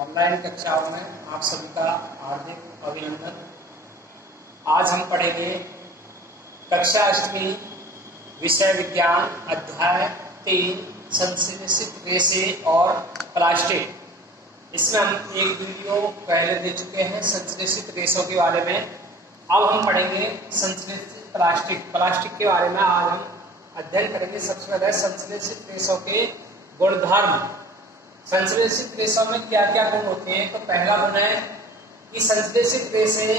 Online कक्षाओं में आप सभी का हार्दिक अभिनंदन। आज हम पढ़ेंगे कक्षा 8वीं विषय विज्ञान अध्याय 3 संश्लेषित रेशे और प्लास्टिक। इसमें हम एक वीडियो पहले दे चुके हैं संश्लेषित रेशों के बारे में। अब हम पढ़ेंगे संश्लेषित प्लास्टिक के बारे में। आज हम अध्ययन करेंगे सबसे पहले संश्लेषित रेशों के गुणधर्म। संश्लेषित रेशों में क्या क्या गुण होते हैं। तो पहला गुण है कि संश्लेषित रेशे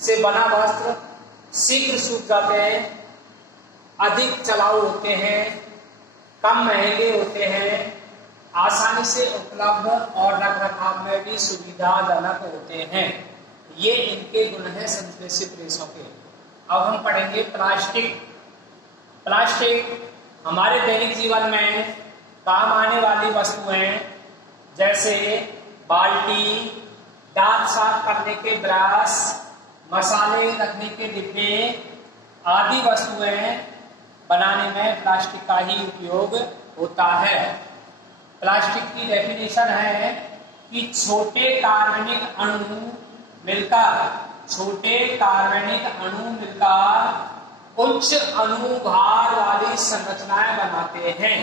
से बना वस्त्र शीघ्र सूख जाते हैं, अधिक चलाऊ होते हैं, कम महंगे होते हैं, आसानी से उपलब्ध और रखरखाव में भी सुविधाजनक होते हैं। ये इनके गुण हैं संश्लेषित रेशों के। अब हम पढ़ेंगे प्लास्टिक हमारे दैनिक जीवन में काम आने वाली वस्तुएं जैसे बाल्टी, दांत साफ करने के ब्रश, मसाले रखने के डिब्बे आदि वस्तुएं बनाने में प्लास्टिक का ही उपयोग होता है। प्लास्टिक की डेफिनेशन है कि छोटे कार्बनिक अणु मिलकर उच्च अणुभार वाली संरचनाएं बनाते हैं,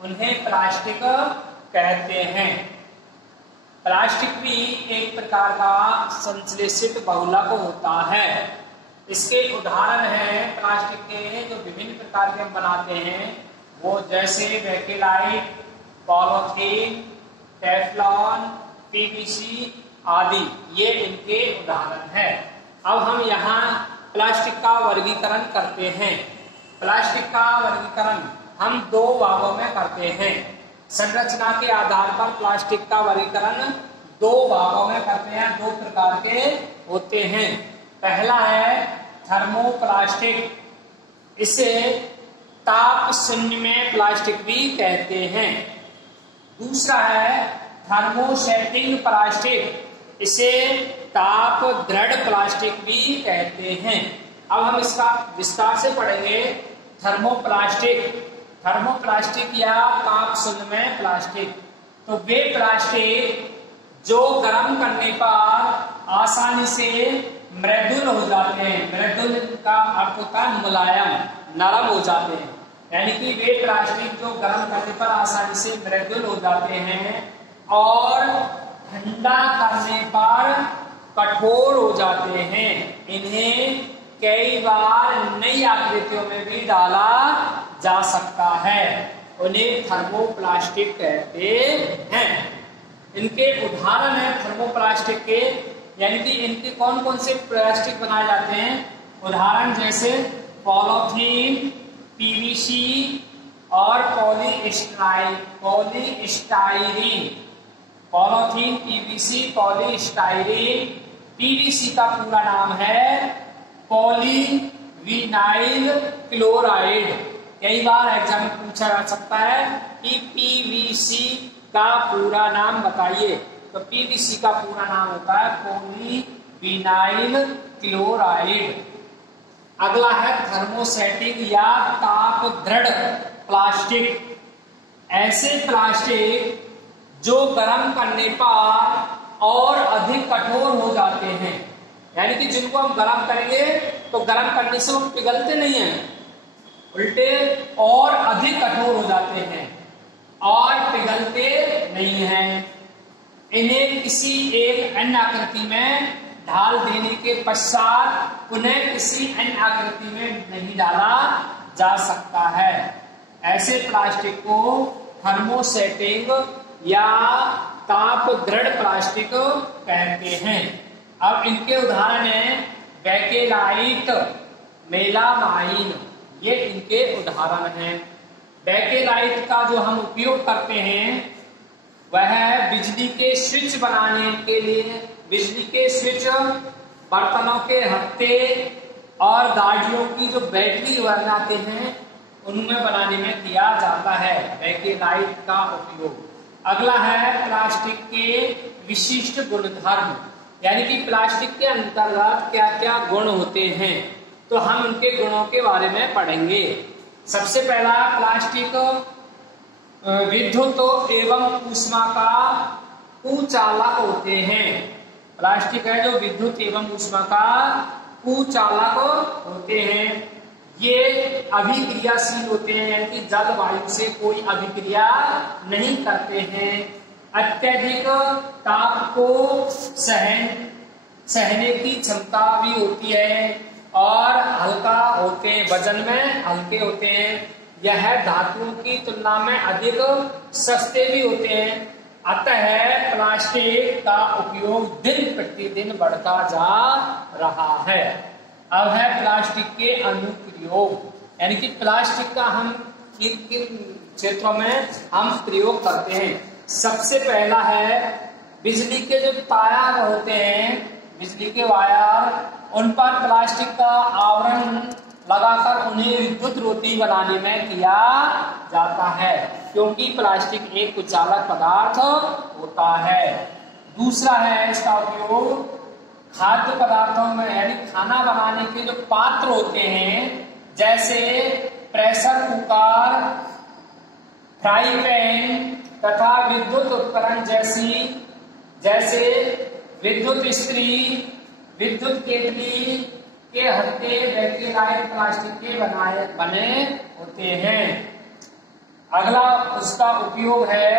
उन्हें प्लास्टिक कहते हैं। प्लास्टिक भी एक प्रकार का संश्लेषित बहुलक होता है। इसके उदाहरण हैं प्लास्टिक के जो विभिन्न प्रकार के हम बनाते हैं वो जैसे बेकेलाइट, पॉलीथीन, टेफ्लॉन, पीवीसी आदि, ये इनके उदाहरण हैं। अब हम यहाँ प्लास्टिक का वर्गीकरण करते हैं। प्लास्टिक का वर्गीकरण हम दो भागों में करते हैं। संरचना के आधार पर प्लास्टिक का वर्गीकरण दो भागों में करते हैं। दो प्रकार के होते हैं। पहला है थर्मोप्लास्टिक, इसे ताप शून्य में प्लास्टिक भी कहते हैं। दूसरा है थर्मोसेटिंग प्लास्टिक, इसे ताप दृढ़ प्लास्टिक भी कहते हैं। अब हम इसका विस्तार से पढ़ेंगे। थर्मोप्लास्टिक या ताप शून्य में प्लास्टिक, तो वे प्लास्टिक जो गर्म करने पर आसानी से मृदुल हो जाते हैं। मृदुल का अर्थ होता है मुलायम, नरम हो जाते हैं। यानी कि वे प्लास्टिक जो गर्म करने पर आसानी से मृदुल हो जाते हैं और ठंडा करने पर कठोर हो जाते हैं। इन्हें कई बार नई आकृतियों में भी डाला जा सकता है, उन्हें थर्मोप्लास्टिक कहते हैं। इनके उदाहरण है थर्मोप्लास्टिक के, यानी कि इनके कौन कौन से प्लास्टिक बनाए जाते हैं। उदाहरण जैसे पॉलीथीन, पीवीसी और polystyrene. Polythene, PVC, polystyrene. PVC का पूरा नाम है पॉलीविनाइल क्लोराइड। कई बार एग्जाम में पूछा जा सकता है कि पीवीसी का पूरा नाम बताइए, तो पीवीसी का पूरा नाम होता है पॉलीविनाइल क्लोराइड। अगला है थर्मोसेटिंग या ताप दृढ़ प्लास्टिक, ऐसे प्लास्टिक जो गर्म करने पर और अधिक कठोर हो जाते हैं। यानी कि जिनको हम गर्म करेंगे तो गर्म करने से वो पिघलते नहीं हैं, उल्टे और अधिक कठोर हो जाते हैं और पिघलते नहीं हैं। इन्हें किसी एक अन्य आकृति में ढाल देने के पश्चात पुनः किसी अन्य आकृति में नहीं डाला जा सकता है। ऐसे प्लास्टिक को थर्मोसेटिंग या ताप दृढ़ प्लास्टिक कहते हैं। अब इनके उदाहरण हैं बेकेलाइट, मेलामाइन, ये इनके उदाहरण हैं। बेकेलाइट का जो हम उपयोग करते हैं वह है बिजली के स्विच बनाने के लिए। बिजली के स्विच, बर्तनों के हत्थे और गाड़ियों की जो बैटरी बनाते हैं उनमें बनाने में किया जाता है बेकेलाइट का उपयोग। अगला है प्लास्टिक के विशिष्ट गुणधर्म, यानी कि प्लास्टिक के अंतर्गत क्या क्या गुण होते हैं, तो हम उनके गुणों के बारे में पढ़ेंगे। सबसे पहला प्लास्टिक विद्युत एवं ऊष्मा का कुचालक होते हैं। प्लास्टिक है जो विद्युत एवं ऊष्मा का कुचालक होते हैं। ये अभिक्रियाशील होते हैं, यानी कि जल वायु से कोई अभिक्रिया नहीं करते हैं। अत्यधिक ताप को सहने की क्षमता भी होती है और हल्का होते हैं, वजन में हल्के होते हैं। यह धातुओं की तुलना में अधिक सस्ते भी होते हैं। अतः प्लास्टिक का उपयोग दिन प्रतिदिन बढ़ता जा रहा है। अब है प्लास्टिक के अनुप्रयोग, यानी कि प्लास्टिक का हम किन किन क्षेत्रों में हम प्रयोग करते हैं। सबसे पहला है बिजली के जो तार होते हैं, बिजली के वायर, उन पर प्लास्टिक का आवरण लगाकर उन्हें विद्युत रोधी बनाने में किया जाता है, क्योंकि प्लास्टिक एक कुचालक पदार्थ होता है। दूसरा है इसका उपयोग खाद्य पदार्थों में, यानी खाना बनाने के जो पात्र होते हैं, जैसे प्रेशर कुकर, फ्राई पैन तथा विद्युत उपकरण जैसे विद्युत इस्त्री, विद्युत केतली के हत्थे बैक्टीरियाइड प्लास्टिक के बने होते हैं। अगला उसका उपयोग है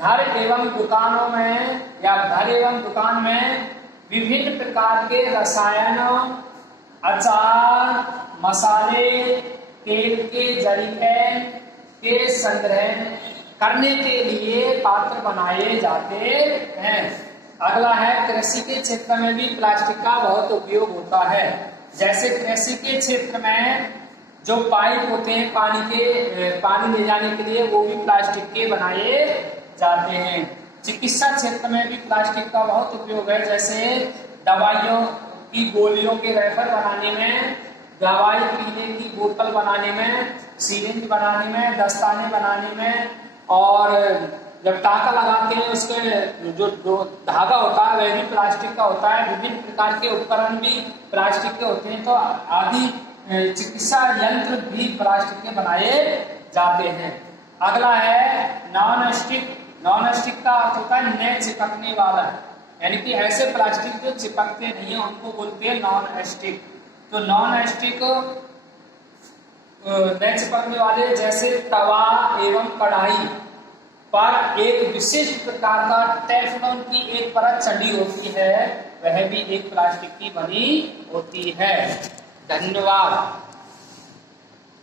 घर एवं दुकानों में या घर एवं दुकान में विभिन्न प्रकार के रसायन, अचार, मसाले, तेल के जरीके के संग्रह करने के लिए पात्र बनाए जाते हैं। अगला है कृषि के क्षेत्र में भी प्लास्टिक का बहुत उपयोग होता है। जैसे कृषि के क्षेत्र में जो पाइप होते हैं पानी ले जाने के लिए, वो भी प्लास्टिक के बनाए जाते हैं। चिकित्सा क्षेत्र में भी प्लास्टिक का बहुत उपयोग है, जैसे दवाइयों की गोलियों के रेफर बनाने में, दवाई पीने की बोतल बनाने में, सिरिंज बनाने में, दस्ताने बनाने में, और जब टाका लगाते हैं उसके जो धागा होता है वह भी प्लास्टिक का होता है। विभिन्न प्रकार के उपकरण भी प्लास्टिक के होते हैं, तो आदि चिकित्सा यंत्र भी प्लास्टिक के बनाए जाते हैं। अगला है नॉन स्टिक। नॉन स्टिक का अर्थ होता है न चिपकने वाला, यानी कि ऐसे प्लास्टिक जो चिपकते नहीं है उनको बोलते हैं नॉन स्टिक। तो नॉन स्टिक न चिपकने वाले जैसे तवा एवं कढ़ाई पर एक विशिष्ट प्रकार का टेफलॉन की एक परत चढ़ी होती है, वह भी एक प्लास्टिक की बनी होती है। धन्यवाद।